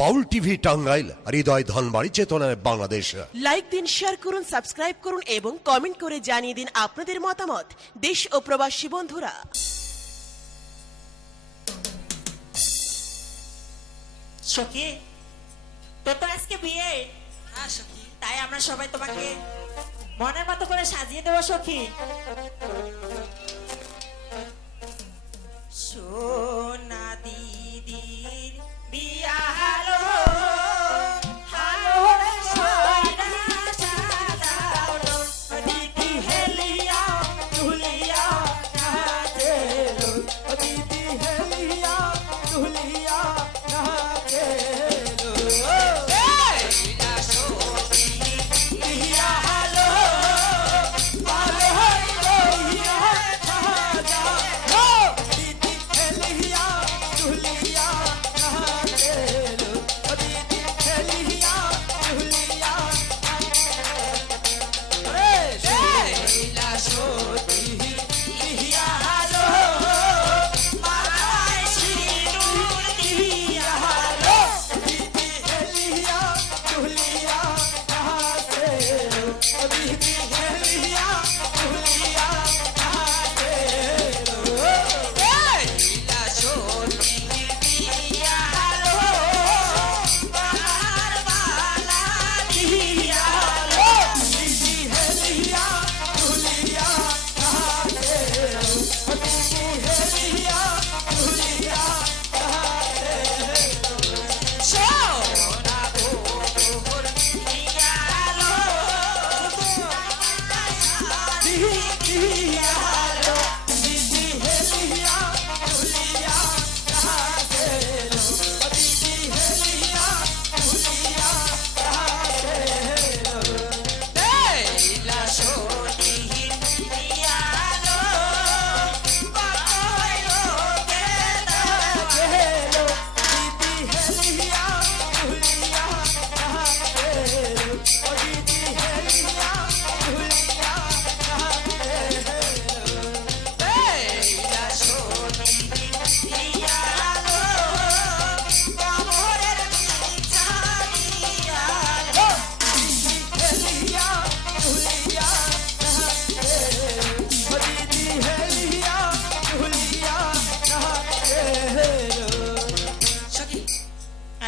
বাউল TV Tangail হৃদয় ধনবাড়ি চেতনায় Bangladesh. Like দিন শেয়ার করুন সাবস্ক্রাইব করুন এবং কমেন্ট করে জানিয়ে দিন আপনাদের মতামত। দেশ ও প্রবাসী বন্ধুরা। সখী তোর তো আজকে বিয়ে। হ্যাঁ তাই আমরা সবাই তোমাকে মনের মতো করে সাজিয়ে দেবো সখী।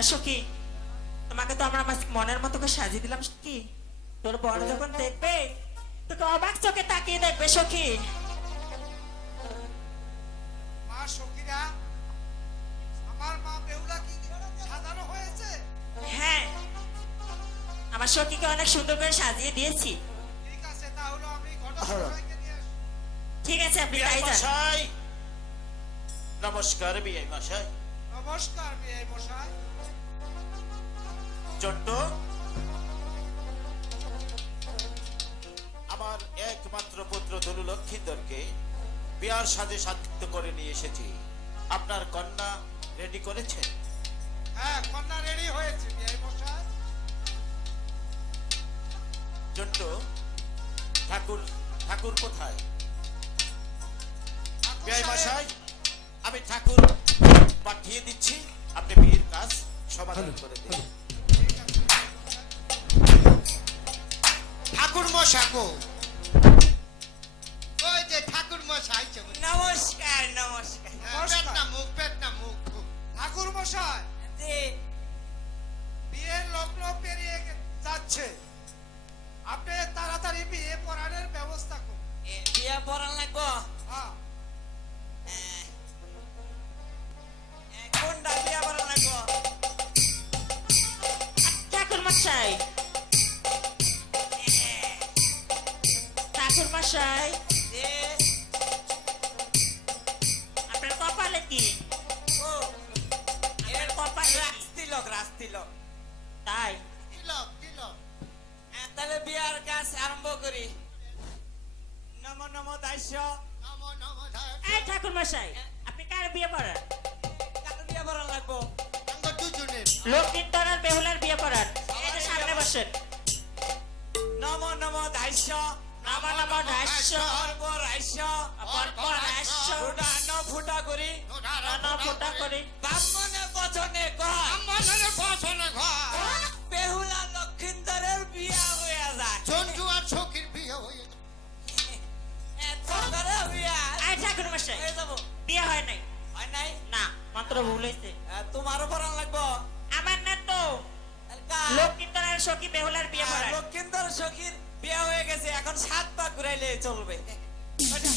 আর সখী তোমাকে তো আমরা আমার মনের মতো করে সাজিয়ে দিলাম সখী। তোর বড় যখন দেখবে তোকে অবাক চোখে তাকিয়ে দেখবে সখী। মা সখীরা আমার মা বেহুলা কি সাজানো হয়েছে? হ্যাঁ আমার সখীকে অনেক সুন্দর করে সাজিয়ে দিয়েছি। ঠিক আছে তাহলে আমি আসি। ঠিক আছে আপনি তাই যান। নমস্কার বিআই মশাই। নমস্কার বিআই মশাই। জন্ট আমার একমাত্র পুত্র ধনু লক্ষিন্দরকে বিয়ার সাজে সাধ্য করে নিয়ে এসেছি। আপনার কন্যা রেডি করেছেন? হ্যাঁ কন্যা রেডি হয়েছে বিআই মশাই। জন্ট ঠাকুর ঠাকুর কোথায়? ঠাকুর মশাই আমি ঠাকুর পাঠিয়ে দিচ্ছি। আপনি বিয়ের কাজ সমাধান করে দিন। ঠাকুর মশাই গো ওই যে ঠাকুর মশাই নমস্কার নমস্কার। পেট না মুখ পেট না মুখ ঠাকুর মশাই বিয়ের লগ্ন পেরিয়ে যাচ্ছে। আপনি তাড়াতাড়ি বিয়ে পড়ানোর ব্যবস্থা করুন। বিয়া পড়ান লাগবো? তাই। হ্যাঁ, তাহলে বিয়ার কাজ আরম্ভ করি। নম নম দাস্য। নমো নমো ধায় এই ঠাকুর মশাই আপনি কার বিয়ে করান কাকে বিয়া পড়ান লাগবো? লক্ষ্মীর বেহুলার বিয়ে যে সামনে বসেন। নম নম দাস্য। নম নম দাস্য। রাস্য। রাস্য। ফুটা ন ফুটা করি। নানা ফোটা করে। ব্রাহ্মণে বচনে বসনে ঘর বেহুলা লক্ষিন্দরের বিয়া হয়ে যায়। চন্টু আর সখীর বিয়ে হয়ে এত করে বিয়া। আই ঠাকুর মশাই হয়ে হয় নাই। হয় নাই? না মাত্র ভুল হয়েছে তোমারও পড়ান লাগবো? আমার না তো। সখী বেহুলার বিয়ে পড়ায় লক্ষিন্দর সখীর বিয়া হয়ে গেছে এখন সাত পা ঘুরাইলে চলবে। ঠাকুরটা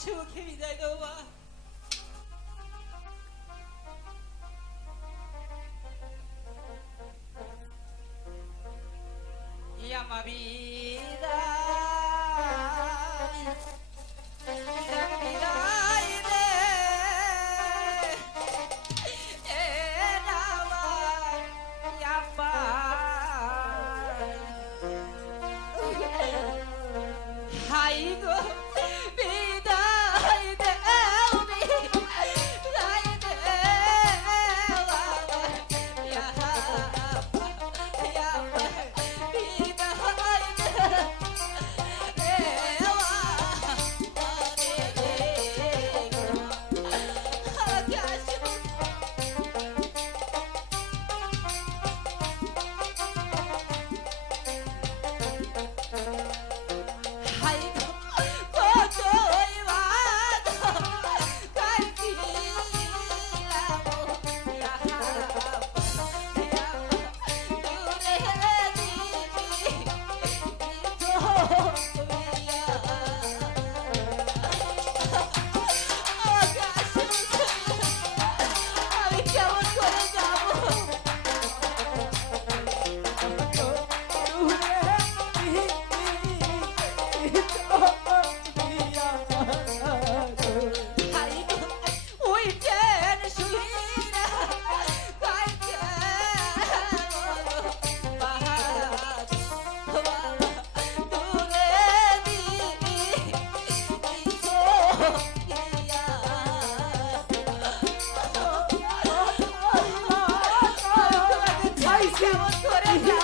ಆಶೀರ್ವಕ್ಕೆ ವಿದಾಯದವ್ವ ಈ ಅಮ್ಮವಿ কেমন করে